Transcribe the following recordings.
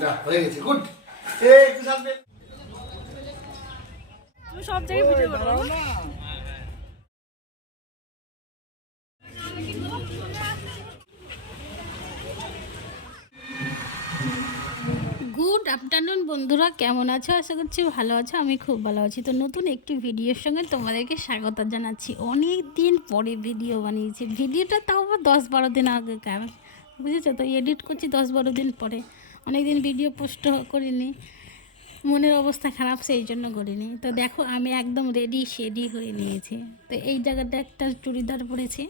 না হয়ে গেছে গুড। এই একটু সামনে তুমি সব জায়গায় ভিডিও করো না। গুড আফটারনুন বন্ধুরা, কেমন আছো? আশা করছি ভালো আছো। আমি খুব ভালো আছি। তো নতুন একটি ভিডিওর সঙ্গে তোমাদেরকে স্বাগত জানাচ্ছি। অনেক দিন পরে ভিডিও বানিয়েছি। ভিডিওটা তাও আবার 10-12 দিন আগেকার, বুঝেছো তো। এডিট করছি 10-12 দিন পরে। অনেক দিন ভিডিও পোস্ট করিনি, মনের অবস্থা খারাপ, সেই জন্য করিনি। তো দেখো আমি একদম রেডি শেডি হয়ে নিয়েছি। তো এই জায়গাটা একটা চুড়িদার পরেছি,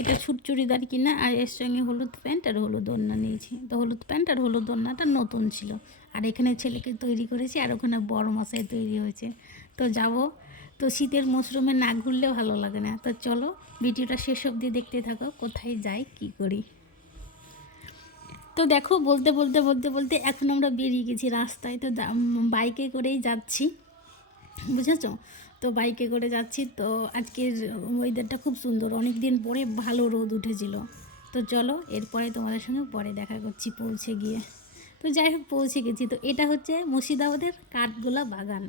এটা ছুট চুড়িদার কিনা, আর এর সঙ্গে হলুদ প্যান্ট আর হলুদ ওড়না নিয়েছি। তো হলুদ প্যান্ট আর হলুদ ওড়নাটা নতুন ছিল। আর এখানে ছেলেকে তৈরি করেছি, আর ওখানে বড় মশাই তৈরি হয়েছে। তো যাব। তো শীতের মশরুমে না ঘুরলে ভালো লাগে না। তো চলো ভিডিওটা শেষ অবধি দেখতে থাকো, কোথায় যাই কি করি। তো দেখো বলতে বলতে বলতে বলতে এখন আমরা বেরিয়ে গেছি রাস্তায়। তো বাইকে করেই যাচ্ছি, বুঝেছো তো। বাইকে করে যাচ্ছি। তো আজকের ওয়েদারটা খুব সুন্দর, অনেক দিন পরে ভালো রোদ উঠেছিল। তো চলো এরপরে তোমাদের সঙ্গে পরে দেখা করছি পৌঁছে গিয়ে। তো যাই হোক পৌঁছে গেছি। তো এটা হচ্ছে মুর্শিদাবাদের কাঠগোলা বাগান,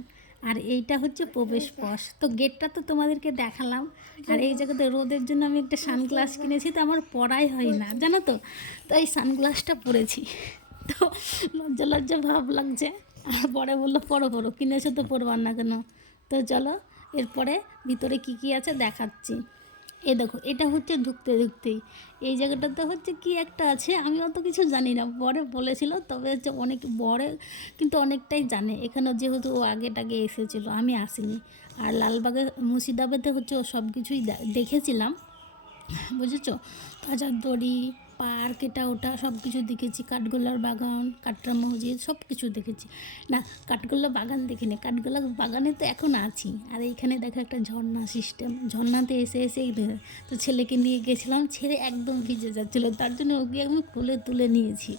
আর এইটা হচ্ছে প্রবেশ পথ। তো গেটটা তো তোমাদেরকে দেখালাম। আর এই জায়গাতে রোদের জন্য আমি একটা সানগ্লাস কিনেছি, তো আমার পরাই হয় না জানো তো। তো এই সানগ্লাসটা পরেছি। তো লজ্জা লজ্জা ভাব লাগছে। আর পরে বললো পরো পরো, কিনেছো তো পরবার না কেন। তো চলো এরপরে ভিতরে কি কি আছে দেখাচ্ছি। এ দেখো এটা হচ্ছে ঢুকতে ঢুকতেই এই জায়গাটাতে হচ্ছে কি একটা আছে, আমি অত কিছু জানি না, বরে বলেছিল। তবে হচ্ছে অনেক বরে কিন্তু অনেকটাই জানে এখানে, যেহেতু ও আগে টাগে এসেছিলো, আমি আসিনি। আর লালবাগে মুর্শিদাবাদে হচ্ছে ও সব কিছুই দেখেছিলাম, বুঝেছো। হাজার দড়ি, পার্ক, এটা ওটা সব কিছু দেখেছি। কাঠগোলার বাগান, কাটরা মসজিদ সব কিছু দেখেছি। না, কাঠগোলা বাগান দেখিনি, কাঠগোলা বাগানে তো এখন আছি। আর এইখানে দেখো একটা ঝর্ণা সিস্টেম, ঝর্ণাতে এসে এসেই তো ছেলেকে নিয়ে গেছিলাম, ছেলে একদম ভিজে যাচ্ছিলো, তার জন্য ওকে আমি কোলে তুলে নিয়েছি।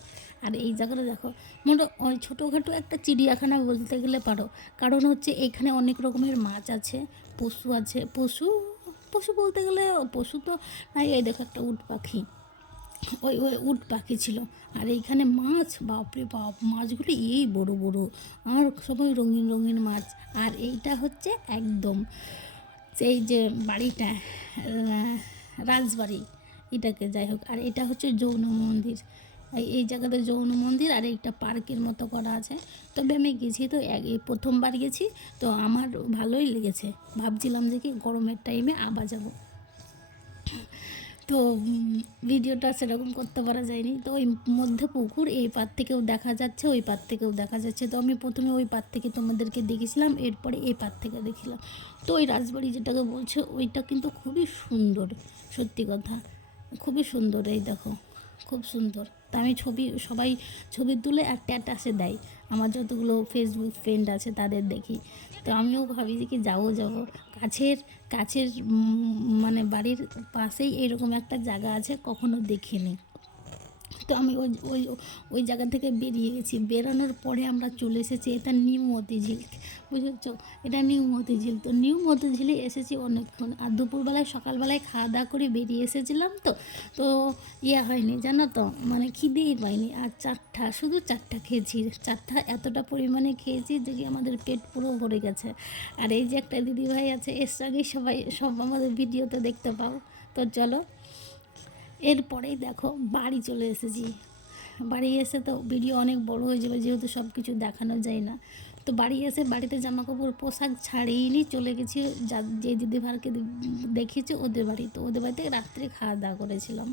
আর এই জায়গাটা দেখো, মোটো ওই ছোটোখাটো একটা চিড়িয়াখানা বলতে গেলে পারো। কারণ হচ্ছে এখানে অনেক রকমের মাছ আছে, পশু আছে। পশু পশু বলতে গেলে পশু তো নাই। এই দেখো একটা উট পাখি, ওই ওই উট পাখি ছিল। আর এইখানে মাছ, বাপরে বাপ, মাছগুলো এই বড় বড়, আর সবাই রঙিন রঙিন মাছ। আর এইটা হচ্ছে একদম সেই যে বাড়িটা, রাজবাড়ি এটাকে, যাই হোক। আর এটা হচ্ছে যৌন মন্দির, এই জায়গাতে যৌন মন্দির। আর এইটা পার্কের মতো করা আছে। তবে আমি গেছি তো এই প্রথমবার গেছি, তো আমার ভালোই লেগেছে। ভাবছিলাম যে কি গরমের টাইমে আবার যাব। তো ভিডিওটা সেরকম করতে পারা যায়নি। তো ওই মধ্যে পুকুর, এই পার থেকেও দেখা যাচ্ছে, ওই পার থেকেও দেখা যাচ্ছে। তো আমি প্রথমে ওই পার থেকে তোমাদেরকে দেখেছিলাম, এরপরে এই পার থেকে দেখছিলাম। তো ওই রাজবাড়ি যেটাকে বলছে ওইটা কিন্তু খুবই সুন্দর, সত্যি কথা খুবই সুন্দর। এই দেখো খুব সুন্দর। তা আমি সবাই ছবি তুলে আর স্ট্যাটাসে দেয়, আমার যতগুলো ফেসবুক ফ্রেন্ড আছে তাদের দেখি। তো আমিও ভাবি যে কি যাবো যাবো। কাছের কাছের মানে বাড়ির পাশেই এরকম একটা জায়গা আছে, কখনো দেখিনি। তো আমি ওই ওই ওই জায়গা থেকে বেরিয়ে গেছি। বেরোনোর পরে আমরা চলে এসেছি, এটা নিউ মতিঝিল, বুঝেছো। এটা নিউ মতিঝিল। তো নিউ মতিঝিলে এসেছি অনেকক্ষণ। আর দুপুরবেলায় সকালবেলায় খাওয়া দাওয়া করে বেরিয়ে এসেছিলাম। তো তো ইয়ে হয়নি জানো তো, মানে খিদেই পাইনি। আর শুধু চারটা খেয়েছি। চারটা এতটা পরিমাণে খেয়েছি যে কি আমাদের পেট পুরো ভরে গেছে। আর এই যে একটা দিদিভাই আছে, এর সঙ্গেই সব আমাদের ভিডিওতে দেখতে পাও। তো চলো এরপরেই দেখো বাড়ি চলে এসেছি। বাড়ি এসে তো ভিডিও অনেক বড় হয়ে যাবে, যেহেতু সব কিছু দেখানো যায় না। তো বাড়ি এসে বাড়িতে জামাকাপড় পোশাক ছাড়িয়ে চলে গেছি যে দিদিভাইকে দেখিয়েছি ওদের বাড়ি। তো ওদের বাড়িতে রাত্রে খাওয়া দাওয়া করেছিলাম।